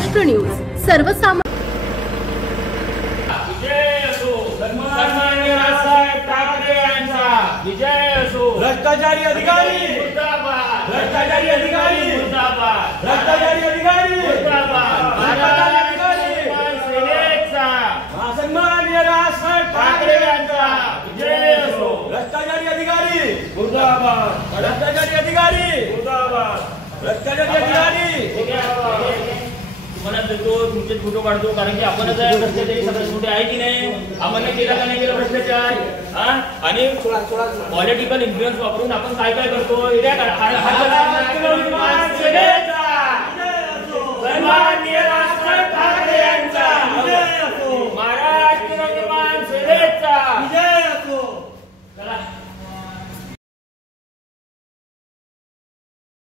Maharashtra news सर्वसामान्य सन्माननीय राजसाहेब ठाकरे यांचा विजय असो। भ्रष्टाचारी अधिकारी मुर्दाबाद, भ्रष्टाचारी अधिकारी मुर्दाबाद, भ्रष्टाचारी अधिकारी मुर्दाबाद, भ्रष्टाचारी सेनेचा सन्माननीय राजसाहेब ठाकरे यांचा विजय असो। भ्रष्टाचारी अधिकारी मुर्दाबाद, भ्रष्टाचारी अधिकारी मुर्दाबाद, भ्रष्टाचारी अधिकारी तुम्हाला देतो, तुमचे फोटो काढतो, कारण की आपणच भ्रष्टाचारी सगळे मोठे आहे की नाही, आपण केला का नाही केला भ्रष्टाचार आणि पॉलिटिकल इन्फ्लुएन्स वापरून आपण काय काय करतो। सन्माननीय